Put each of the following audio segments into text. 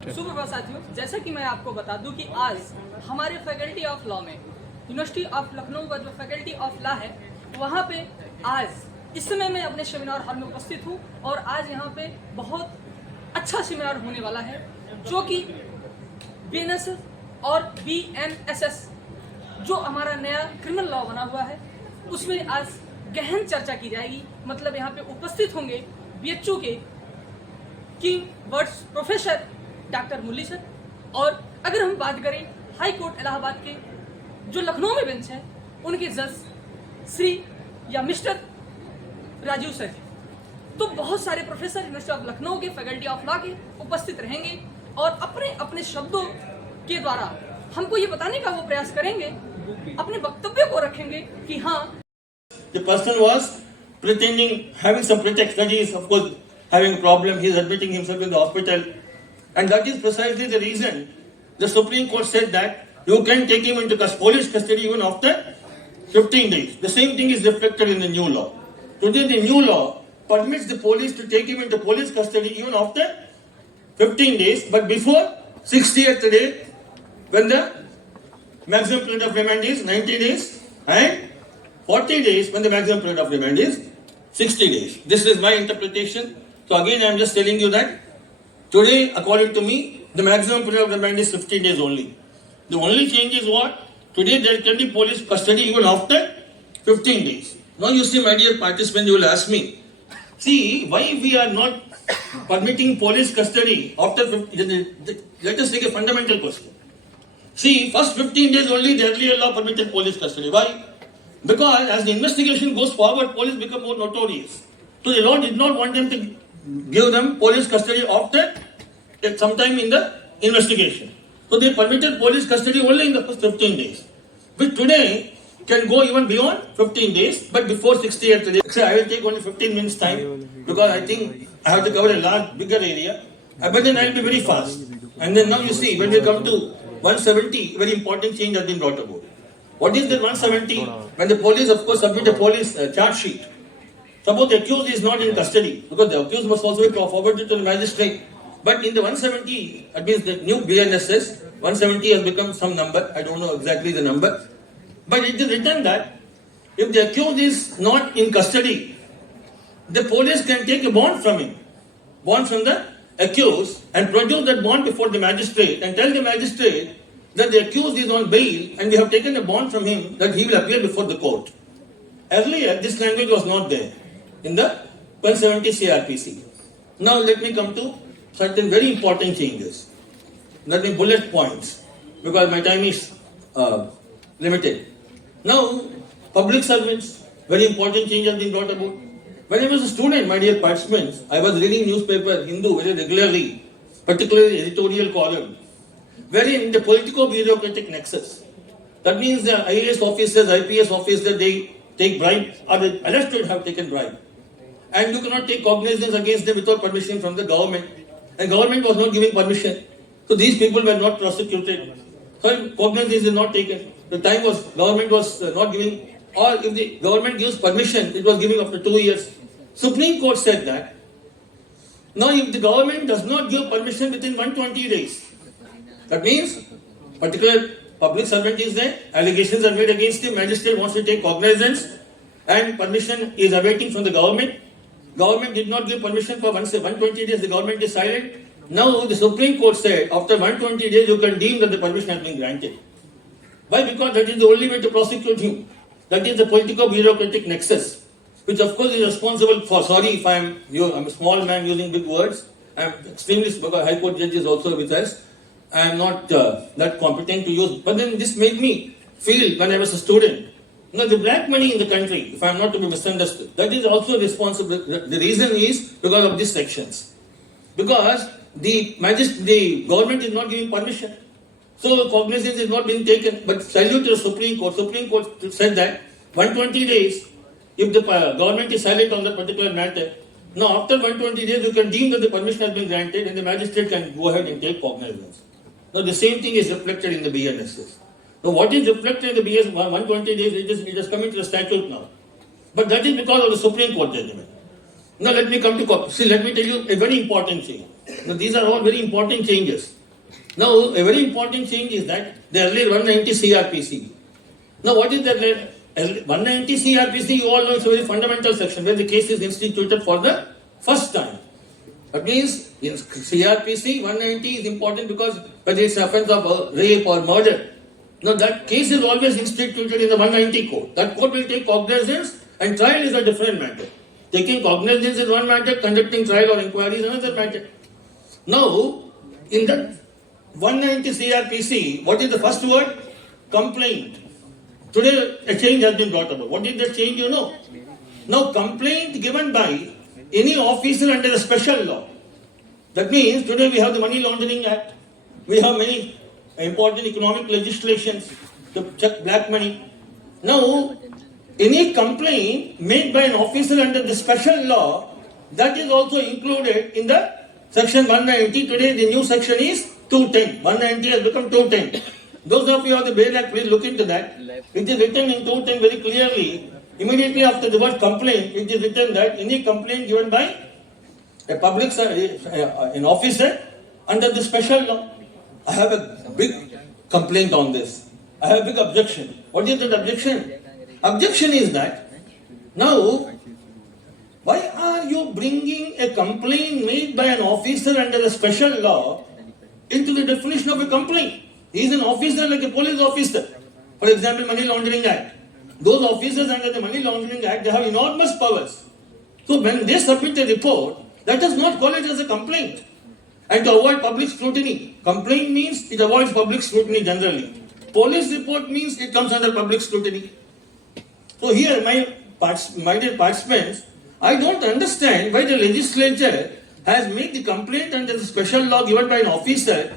सुप्रभात साथियों, जैसा कि मैं आपको बता दूं कि आज हमारे फैकल्टी ऑफ लॉ में यूनिवर्सिटी ऑफ लखनऊ का जो फैकल्टी ऑफ लॉ है वहाँ पे आज इस समय मैं अपने सेमिनार हॉल में उपस्थित हूँ और आज यहाँ पे बहुत अच्छा सेमिनार होने वाला है जो कि BNSS और BNSS जो हमारा नया क्रिमिनल लॉ बना हुआ है उसमें आज गहन चर्चा की जाएगी। मतलब यहाँ पे उपस्थित होंगे BHU के की वर्ड्स प्रोफेसर डॉक्टर मुरली सर, और अगर हम बात करें हाई कोर्ट इलाहाबाद के जो लखनऊ में बेंच है उनके जज श्री या मिस्टर राजीव सर, तो बहुत सारे प्रोफेसर यूनिवर्सिटी ऑफ लखनऊ के फैकल्टी ऑफ लॉ के उपस्थित रहेंगे और अपने अपने शब्दों के द्वारा हमको ये बताने का वो प्रयास करेंगे, अपने वक्तव्य को रखेंगे कि हाँ the person was pretending, having some pretext, that he is of course having a problem, he is admitting himself in the hospital, and that is precisely the reason the Supreme Court said that you can take him into police custody even after 15 days. The same thing is reflected in the new law. Today the new law permits the police to take him into police custody even after 15 days, but before 60th day, when the maximum period of remand is 90 days and 40 days when the maximum period of remand is 60 days. This is my interpretation. So again I am just telling you that today according to me the maximum period of remand is 15 days only. The only change is what? Today there can be police custody even after 15 days. Now you see my dear participants, you will ask me, see why we are not permitting police custody after 15, let us take a fundamental question. See, first 15 days only the earlier law permitted police custody. Why? Because as the investigation goes forward, police become more notorious. So the law did not want them to give them police custody after sometime in the investigation. So they permitted police custody only in the first 15 days. Which today can go even beyond 15 days, but before 60th day. So I will take only 15 minutes time because I think I have to cover a large, bigger area. But then I will be very fast. And then now you see, when we come to 170, very important change has been brought about. What is that 170? When the police, of course, submit a police charge sheet. Suppose the accused is not in custody, because the accused must also be forwarded to the magistrate. But in the 170, that means the new BNSS, 170 has become some number, I don't know exactly the number. But it is written that if the accused is not in custody, the police can take a bond from him, bond from the accused, and produce that bond before the magistrate and tell the magistrate that the accused is on bail and we have taken a bond from him that he will appear before the court. Earlier, this language was not there in the 170 CRPC. Now let me come to certain very important changes. Let me bullet points because my time is limited. Now, public servants, very important change has been brought about. When I was a student, my dear participants, I was reading newspaper Hindu very regularly, particularly editorial column, wherein the politico-bureaucratic nexus. That means the IAS officers, IPS officers, they take bribe, or the arrested have taken bribe. And you cannot take cognizance against them without permission from the government. And government was not giving permission. So these people were not prosecuted. So cognizance is not taken. The time was, government was not giving, or if the government gives permission, it was giving after 2 years. Supreme Court said that. Now if the government does not give permission within 120 days, that means particular public servant is there, allegations are made against him, magistrate wants to take cognizance and permission is awaiting from the government. Government did not give permission for 120 days, the government is silent. Now the Supreme Court said after 120 days you can deem that the permission has been granted. Why? Because that is the only way to prosecute him. That is the politico-bureaucratic nexus, which of course is responsible for, sorry if I'm a small man using big words, I'm extremely, because High Court judge is also with us, I am not that competent to use, but then this made me feel when I was a student, the black money in the country, if I am not to be misunderstood, that is also responsible. The reason is because of these sections. Because the government is not giving permission. So cognizance is not being taken, but salute to the Supreme Court. Supreme Court said that 120 days, if the government is silent on the particular matter, now after 120 days you can deem that the permission has been granted and the magistrate can go ahead and take cognizance. Now the same thing is reflected in the BNSS. Now what is reflected in the BS 120 days, it has come into the statute now. But that is because of the Supreme Court judgment. Now let me come to let me tell you a very important change. Now these are all very important changes. Now a very important change is that the earlier 190 CRPC. Now what is the 190 CRPC? You all know it's a very fundamental section where the case is instituted for the first time. That means in CRPC 190 is important because whether it's offense of rape or murder. Now that case is always instituted in the 190 code. That code will take cognizance and trial is a different matter. Taking cognizance is one matter, conducting trial or inquiry is another matter. Now, in that 190 CRPC, what is the first word? Complaint. Today a change has been brought about. What is the change you know? Now complaint given by any officer under a special law. That means today we have the Money Laundering Act. We have many important economic legislations to check black money. Now, any complaint made by an officer under the special law, that is also included in the section 190. Today the new section is 210. 190 has become 210. Those of you who have the Bail Act, please look into that. It is written in 210 very clearly. Immediately after the word complaint, it is written that any complaint given by a public an officer under the special law. I have a big complaint on this. I have a big objection. What is that objection? Objection is that now, why are you bringing a complaint made by an officer under a special law into the definition of a complaint? He is an officer like a police officer. For example, Money Laundering Act. Those officers under the Money Laundering Act, they have enormous powers. So when they submit a report, let us not call it as a complaint. And to avoid public scrutiny, complaint means it avoids public scrutiny generally. Police report means it comes under public scrutiny. So here, my dear participants, I don't understand why the legislature has made the complaint under the special law given by an officer.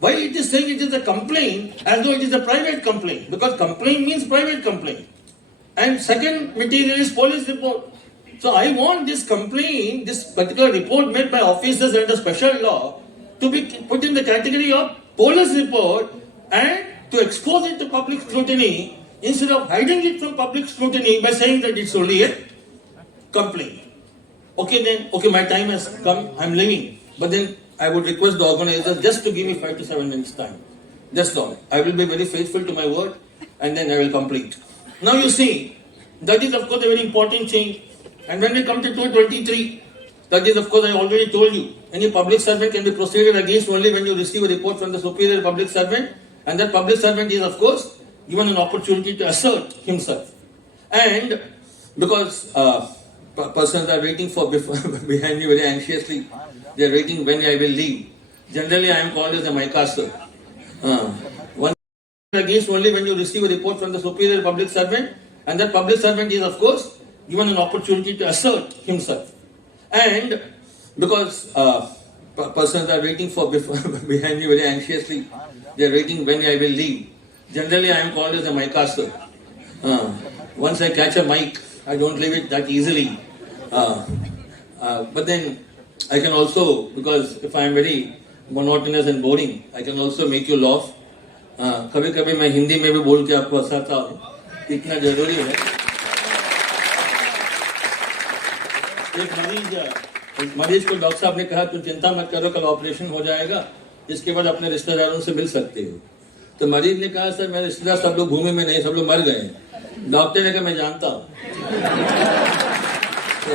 Why it is saying it is a complaint as though it is a private complaint? Because complaint means private complaint. And second material is police report. So I want this complaint, this particular report made by officers under special law to be put in the category of police report and to expose it to public scrutiny instead of hiding it from public scrutiny by saying that it's only a complaint. Okay, my time has come, I'm leaving. But then I would request the organizers just to give me 5 to 7 minutes time. That's all. I will be very faithful to my word and then I will complete. Now you see, that is of course a very important change. And when we come to 223, that is of course I already told you, any public servant can be proceeded against only when you receive a report from the superior public servant, and that public servant is of course given an opportunity to assert himself. And because persons are waiting for behind me very anxiously, they are waiting when I will leave. Generally I am called as a mycaster. One against only when you receive a report from the superior public servant, and that public servant is of course given an opportunity to assert himself. And because persons are waiting for behind me very anxiously, they are waiting when I will leave. Generally I am called as a mycaster. Once I catch a mic, I don't leave it that easily. But then I can also, because if I am very monotonous and boring, I can also make you laugh. कभी कभी मैं हिंदी में भी बोल के आपको हंसाता हूँ, इतना जरूरी है. एक मरीज को डॉक्टर साहब ने कहा तुम चिंता मत करो, कल ऑपरेशन हो जाएगा, इसके बाद अपने रिश्तेदारों से मिल सकते हो. तो मरीज ने कहा सर मेरे रिश्तेदार सब लोग भूमि में नहीं, सब लोग मर गए. डॉक्टर ने कहा मैं जानता हूँ. तो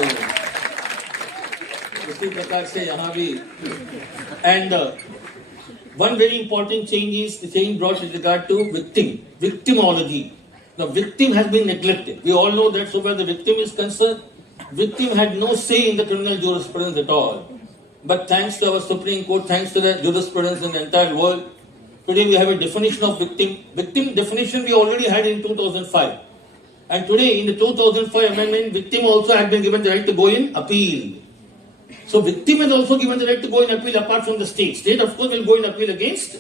इसी प्रकार से यहाँ भी. And one very important change is the change brought with regard to victimology. The victim has been neglected. We all know that so far the victim is concerned, victim had no say in the criminal jurisprudence at all. But thanks to our Supreme Court, thanks to the jurisprudence in the entire world, today we have a definition of victim. Victim definition we already had in 2005. And today in the 2005 amendment, victim also had been given the right to go in appeal. So victim is also given the right to go in appeal apart from the state. State of course will go in appeal against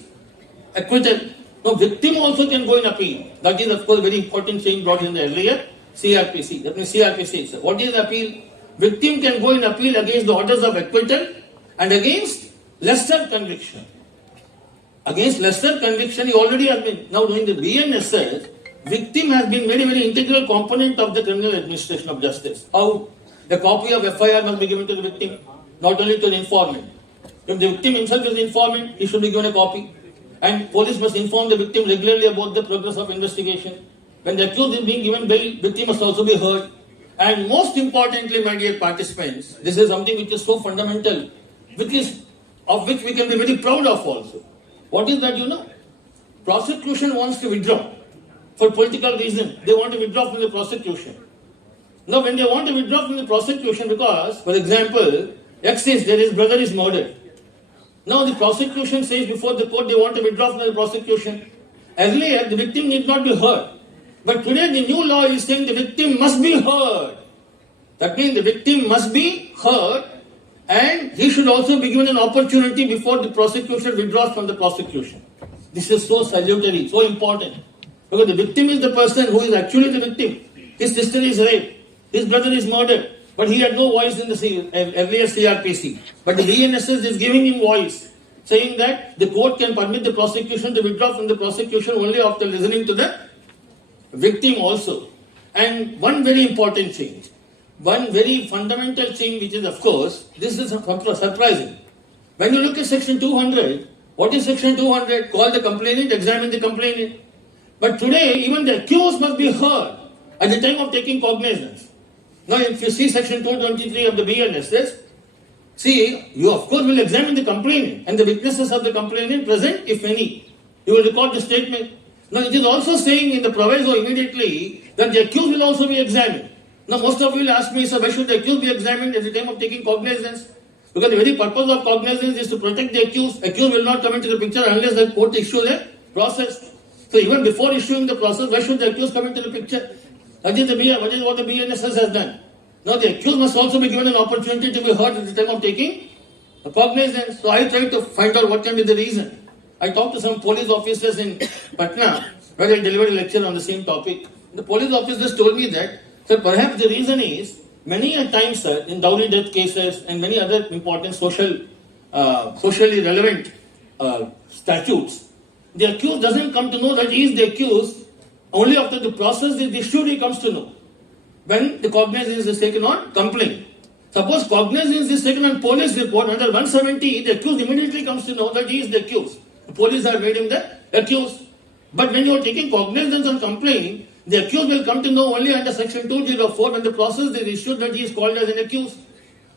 acquittal. Now victim also can go in appeal. That is of course very important change brought in the earlier CRPC. That means CRPC. What is appeal? Victim can go in appeal against the orders of acquittal and against lesser conviction. Against lesser conviction he already has been. Now doing the BNSS, victim has been very integral component of the criminal administration of justice. How? A copy of FIR must be given to the victim, not only to the informant. If the victim himself is the informant, he should be given a copy. And police must inform the victim regularly about the progress of investigation. When the accused is being given bail, victim must also be heard. And most importantly, my dear participants, this is something which is so fundamental, of which we can be very proud of also. What is that, you know? Prosecution wants to withdraw for political reason. They want to withdraw from the prosecution. Now, when they want to withdraw from the prosecution because, for example, X says that his brother is murdered. Now, the prosecution says before the court they want to withdraw from the prosecution. Earlier, the victim need not be heard. But today, the new law is saying the victim must be heard. That means the victim must be heard and he should also be given an opportunity before the prosecution withdraws from the prosecution. This is so salutary, so important. Because the victim is the person who is actually the victim. His sister is raped. His brother is murdered. But he had no voice in the earlier CRPC. But the BNSS is giving him voice, saying that the court can permit the prosecution to withdraw from the prosecution only after listening to the victim also. And one very important change, one very fundamental change, which is, of course, this is surprising. When you look at section 200, what is section 200? Call the complainant, examine the complainant. But today, even the accused must be heard at the time of taking cognizance. Now, if you see section 223 of the BNSS, see, you of course will examine the complainant and the witnesses of the complainant present, if any. You will record the statement. Now, it is also saying in the proviso immediately that the accused will also be examined. Now, most of you will ask me, sir, why should the accused be examined at the time of taking cognizance? Because the very purpose of cognizance is to protect the accused. Accused will not come into the picture unless the court issues a process. So, even before issuing the process, why should the accused come into the picture? That is what the BNSS has done. Now, the accused must also be given an opportunity to be heard at the time of taking cognizance. So, I tried to find out what can be the reason. I talked to some police officers in Patna where I delivered a lecture on the same topic. The police officers told me that, sir, perhaps the reason is many a times, sir, in dowry death cases and many other important socially relevant statutes, the accused doesn't come to know that he is the accused only after the process is issued he comes to know. When the cognizance is taken on complaint. Suppose cognizance is taken on police report under 170, the accused immediately comes to know that he is the accused. The police have made him the accused. But when you are taking cognizance on complaint, the accused will come to know only under section 204 when the process is issued that he is called as an accused.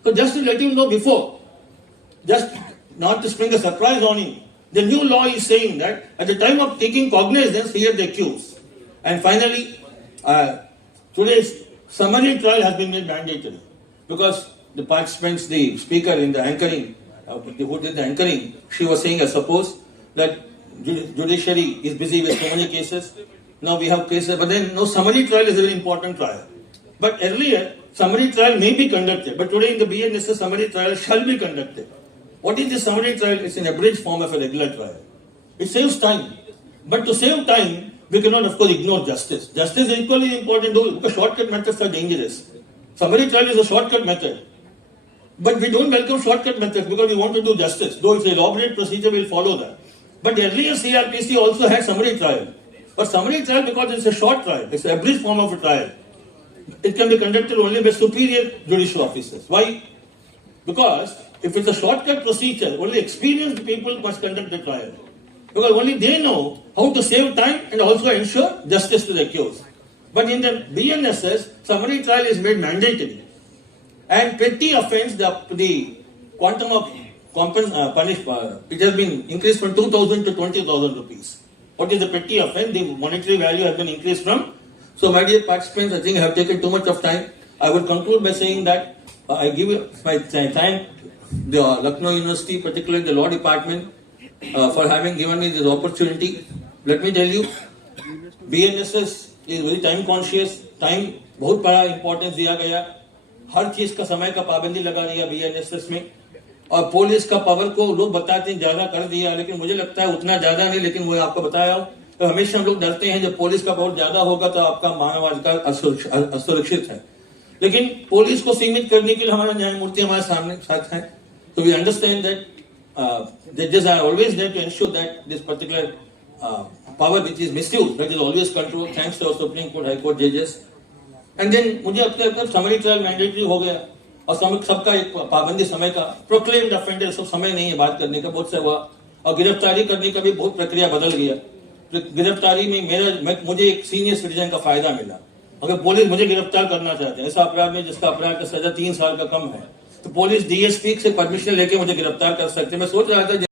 So just to let you know before, just not to spring a surprise on him, the new law is saying that at the time of taking cognizance, he is the accused. And finally, today's summary trial has been made mandatory because the participants, the speaker in the anchoring, who did the anchoring, she was saying, I suppose, that judiciary is busy with so many cases. Now we have cases, but then no, summary trial is a very important trial. But earlier, summary trial may be conducted, but today in the BNSS, summary trial shall be conducted. What is the summary trial? It's in abridged form of a regular trial. It saves time. But to save time, we cannot, of course, ignore justice. Justice is equally important though, because shortcut methods are dangerous. Summary trial is a shortcut method. But we don't welcome shortcut methods because we want to do justice. Though it's an elaborate procedure, we'll follow that. But the earlier CRPC also had summary trial. But summary trial, because it's a short trial, it's an abridged form of a trial, it can be conducted only by superior judicial officers. Why? Because if it's a shortcut procedure, only experienced people must conduct the trial. Because only they know how to save time and also ensure justice to the accused. But in the BNSS, summary trial is made mandatory. And petty offence, the quantum of punishment, it has been increased from 2,000 to 20,000 rupees. What is the petty offence? The monetary value has been increased from. So, my dear participants, I think I have taken too much of time. I will conclude by saying that I give my thank the Lucknow University, particularly the Law Department, for having given me this opportunity. Let me tell you, BNSS is very time conscious. Time बहुत बड़ा importance दिया गया. हर चीज का समय का पाबंदी लगा रही है BNSS में. और पुलिस का पावर को लोग बताते हैं ज्यादा कर दिया, लेकिन मुझे लगता है उतना ज्यादा नहीं. लेकिन वो आपको बताया हो, तो हमेशा हम लोग डरते हैं जब पुलिस का पावर ज्यादा होगा तो आपका मानवाधिकार असुरक्षित है. लेकिन पुलिस को सीमित करने के लिए हमारा न्यायमूर्ति हमारे सामने साथ है. So we understand that judges are always there to ensure that this particular power which is misused, that is always controlled, thanks to our Supreme Court, High Court judges. And then मुझे अपने तक summary trial mandatory हो गया और सबका एक पाबंदी समय का, प्रोक्लेम्ड ऑफेंडर, सब समय नहीं है बात करने का, बहुत सा हुआ। और गिरफ्तारी करने का भी बहुत प्रक्रिया बदल गया। गिरफ्तारी में मुझे एक सीनियर सिटीजन का फायदा मिला। अगर पुलिस मुझे गिरफ्तार करना चाहते हैं ऐसा अपराध में जिसका अपराध का सजा 3 साल का कम है, तो पुलिस डीएसपी से परमिशन लेके मुझे गिरफ्तार कर सकते। मैं सोच रहा था